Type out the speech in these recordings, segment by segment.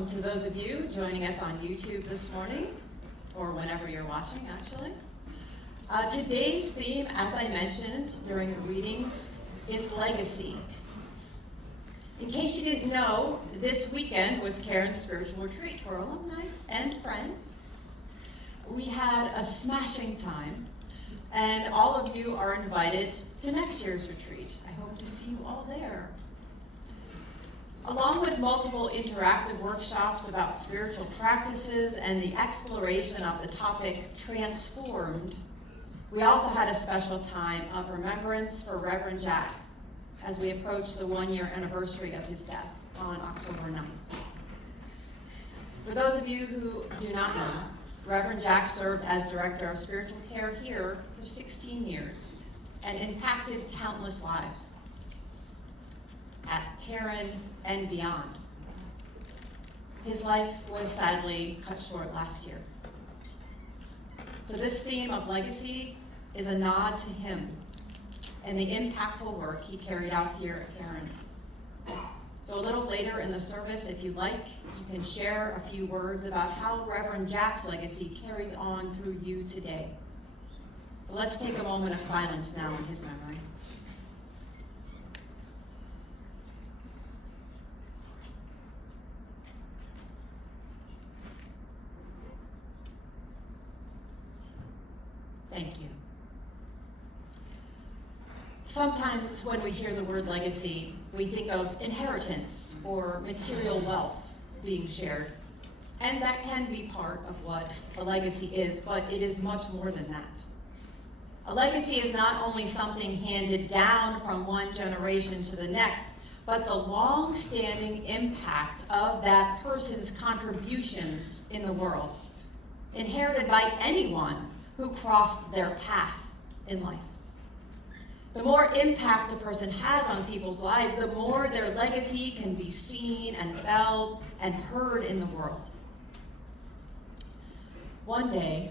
welcome to those of you joining us on YouTube this morning, or whenever you're watching, actually. Today's theme, as I mentioned during the readings, is legacy. In case you didn't know, this weekend was Caron's spiritual retreat for alumni and friends. We had a smashing time, and all of you are invited to next year's retreat. I hope to see you all there. Along with multiple interactive workshops about spiritual practices and the exploration of the topic transformed, we also had a special time of remembrance for Reverend Jack as we approach the one-year anniversary of his death on October 9th. For those of you who do not know, Reverend Jack served as Director of Spiritual Care here for 16 years and impacted countless lives at Caron and beyond. His life was sadly cut short last year. So this theme of legacy is a nod to him and the impactful work he carried out here at Caron. So a little later in the service, if you like, you can share a few words about how Reverend Jack's legacy carries on through you today. But let's take a moment of silence now in his memory. Thank you. Sometimes when we hear the word legacy, we think of inheritance or material wealth being shared. And that can be part of what a legacy is, but it is much more than that. A legacy is not only something handed down from one generation to the next, but the long-standing impact of that person's contributions in the world, inherited by anyone who crossed their path in life. The more impact a person has on people's lives, the more their legacy can be seen and felt and heard in the world. One day,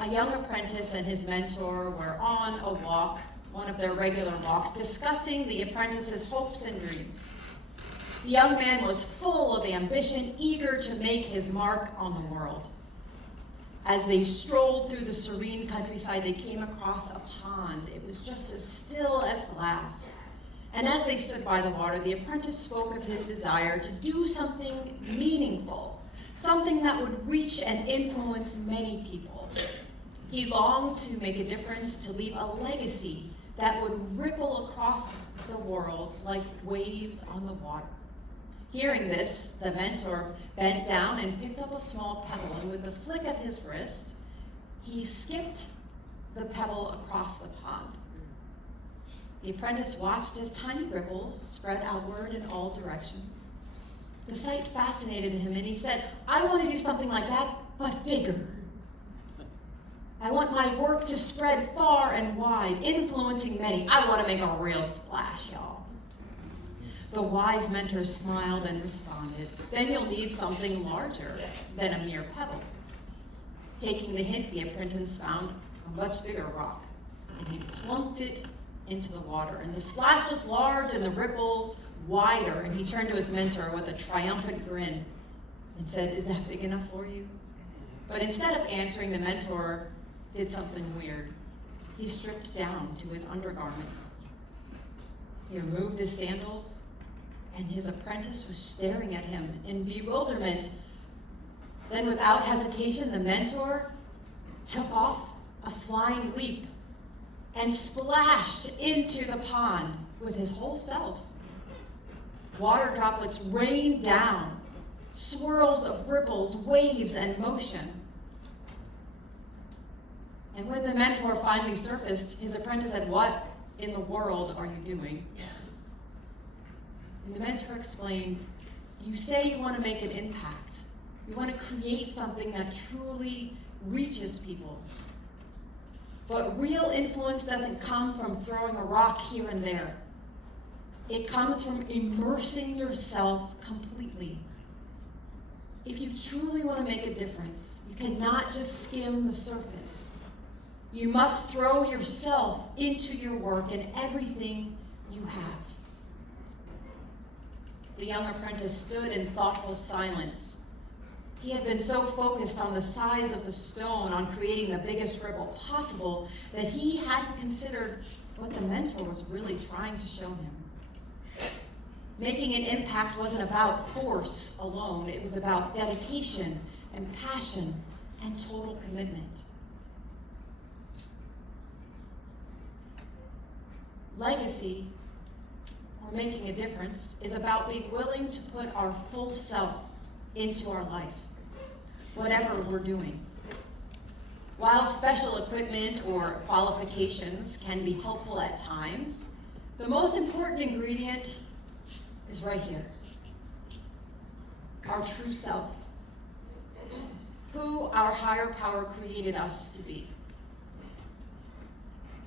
a young apprentice and his mentor were on a walk, one of their regular walks, discussing the apprentice's hopes and dreams. The young man was full of ambition, eager to make his mark on the world. As they strolled through the serene countryside, they came across a pond. It was just as still as glass. And as they stood by the water, the apprentice spoke of his desire to do something meaningful, something that would reach and influence many people. He longed to make a difference, to leave a legacy that would ripple across the world like waves on the water. Hearing this, the mentor bent down and picked up a small pebble, and with a flick of his wrist, he skipped the pebble across the pond. The apprentice watched as tiny ripples spread outward in all directions. The sight fascinated him, and he said, "I want to do something like that, but bigger. I want my work to spread far and wide, influencing many. I want to make a real splash, y'all." The wise mentor smiled and responded, "Then you'll need something larger than a mere pebble." Taking the hint, the apprentice found a much bigger rock, and he plunked it into the water. And the splash was large and the ripples wider, and he turned to his mentor with a triumphant grin and said, "Is that big enough for you?" But instead of answering, the mentor did something weird. He stripped down to his undergarments. He removed his sandals, and his apprentice was staring at him in bewilderment. Then, without hesitation, the mentor took off a flying leap and splashed into the pond with his whole self. Water droplets rained down, swirls of ripples, waves, and motion. And when the mentor finally surfaced, his apprentice said, "What in the world are you doing?" And the mentor explained, "You say you want to make an impact. You want to create something that truly reaches people. But real influence doesn't come from throwing a rock here and there. It comes from immersing yourself completely. If you truly want to make a difference, you cannot just skim the surface. You must throw yourself into your work and everything you have." the young apprentice stood in thoughtful silence. He had been so focused on the size of the stone, on creating the biggest ripple possible, that he hadn't considered what the mentor was really trying to show him. Making an impact wasn't about force alone. It was about dedication and passion and total commitment. Legacy, or making a difference, is about being willing to put our full self into our life, whatever we're doing. While special equipment or qualifications can be helpful at times, the most important ingredient is right here. Our true self, who our higher power created us to be.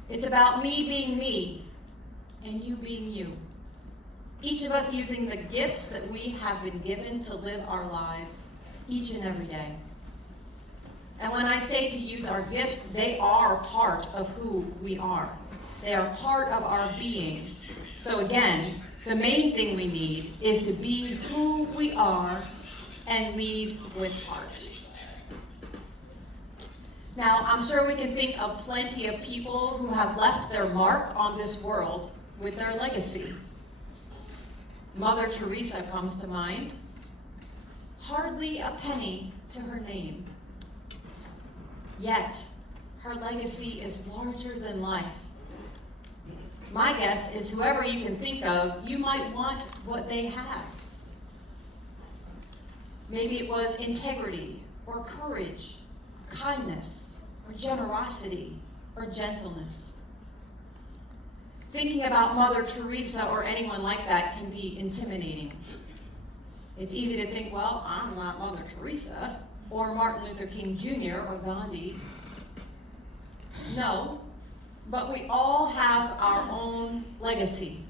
It's about me being me and you being you. Each of us using the gifts that we have been given to live our lives each and every day. And when I say to use our gifts, they are part of who we are. They are part of our being. So again, the main thing we need is to be who we are and lead with heart. Now, I'm sure we can think of plenty of people who have left their mark on this world with their legacy. Mother Teresa comes to mind. Hardly a penny to her name. Yet, her legacy is larger than life. My guess is whoever you can think of, you might want what they had. Maybe it was integrity, or courage, kindness, or generosity, or gentleness. Thinking about Mother Teresa or anyone like that can be intimidating. It's easy to think, well, I'm not Mother Teresa, or Martin Luther King Jr., or Gandhi. No, but we all have our own legacy.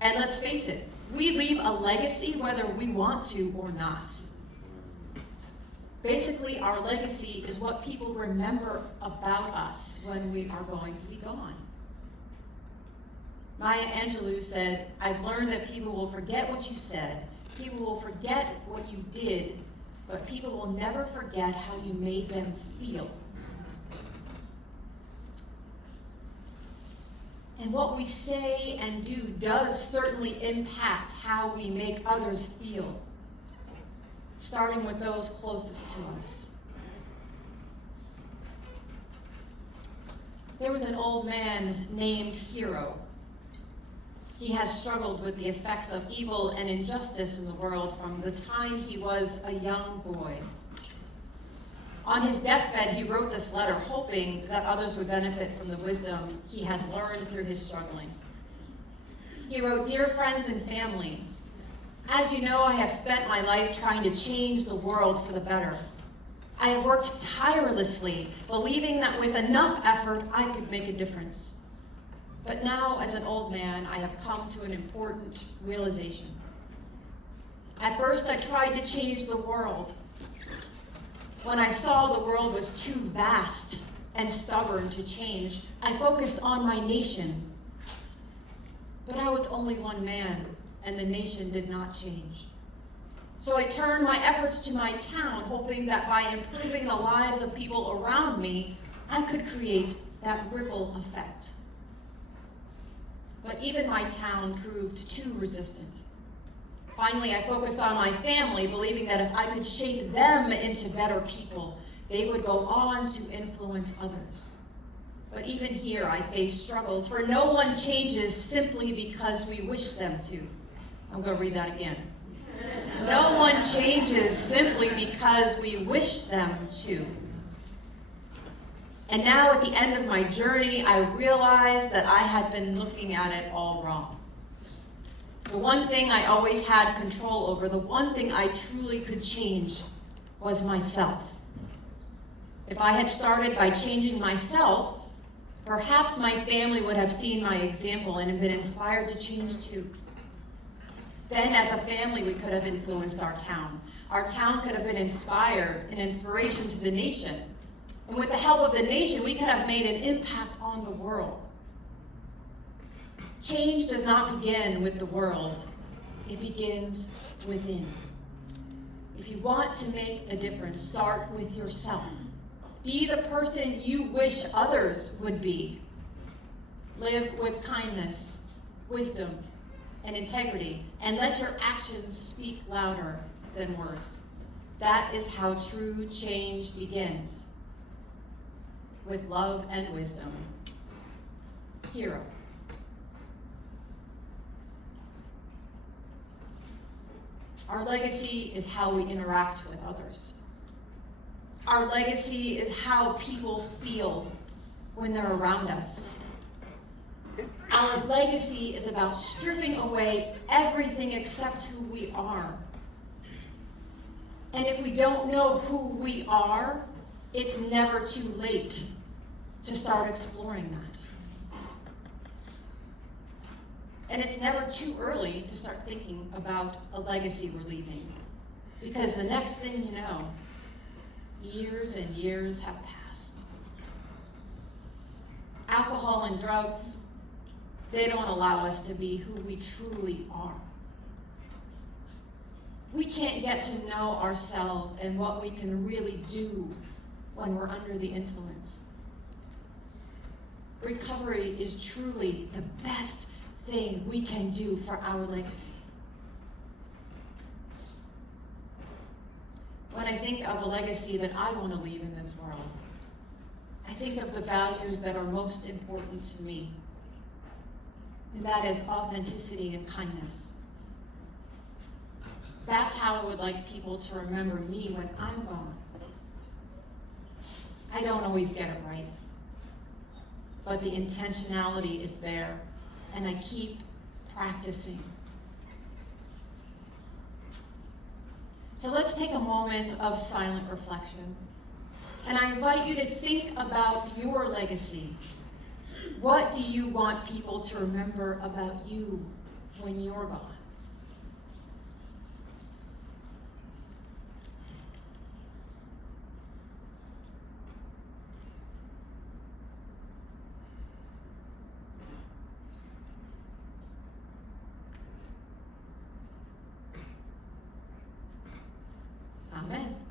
And let's face it, we leave a legacy whether we want to or not. Basically, our legacy is what people remember about us when we are going to be gone. Maya Angelou said, I've learned that people will forget what you said, people will forget what you did, but people will never forget how you made them feel. And what we say and do does certainly impact how we make others feel, starting with those closest to us. There was an old man named Hero. He has struggled with the effects of evil and injustice in the world from the time he was a young boy. On his deathbed, he wrote this letter, hoping that others would benefit from the wisdom he has learned through his struggling. He wrote, "Dear friends and family, as you know, I have spent my life trying to change the world for the better. I have worked tirelessly, believing that with enough effort, I could make a difference. But now, as an old man, I have come to an important realization. At first, I tried to change the world. When I saw the world was too vast and stubborn to change, I focused on my nation. But I was only one man, and the nation did not change. So I turned my efforts to my town, hoping that by improving the lives of people around me, I could create that ripple effect. But even my town proved too resistant. Finally, I focused on my family, believing that if I could shape them into better people, they would go on to influence others. But even here, I face struggles, for no one changes simply because we wish them to." I'm going to read that again. No one changes simply because we wish them to. And now at the end of my journey, I realized that I had been looking at it all wrong. The one thing I always had control over, the one thing I truly could change, was myself. If I had started by changing myself, perhaps my family would have seen my example and have been inspired to change too. Then as a family, we could have influenced our town. Our town could have been inspired, an inspiration to the nation. And with the help of the nation, we could have made an impact on the world. Change does not begin with the world. it begins within. If you want to make a difference, start with yourself. Be the person you wish others would be. Live with kindness, wisdom, and integrity, and let your actions speak louder than words. That is how true change begins. With love and wisdom. Hero. Our legacy is how we interact with others. Our legacy is how people feel when they're around us. Our legacy is about stripping away everything except who we are. And if we don't know who we are, it's never too late to start exploring that. And it's never too early to start thinking about a legacy we're leaving. Because the next thing you know, years and years have passed. Alcohol and drugs, they don't allow us to be who we truly are. We can't get to know ourselves and what we can really do when we're under the influence. Recovery is truly the best thing we can do for our legacy. When I think of a legacy that I want to leave in this world, I think of the values that are most important to me. And that is authenticity and kindness. That's how I would like people to remember me when I'm gone. I don't always get it right, but the intentionality is there, and I keep practicing. So let's take a moment of silent reflection. And I invite you to think about your legacy. What do you want people to remember about you when you're gone? Amen.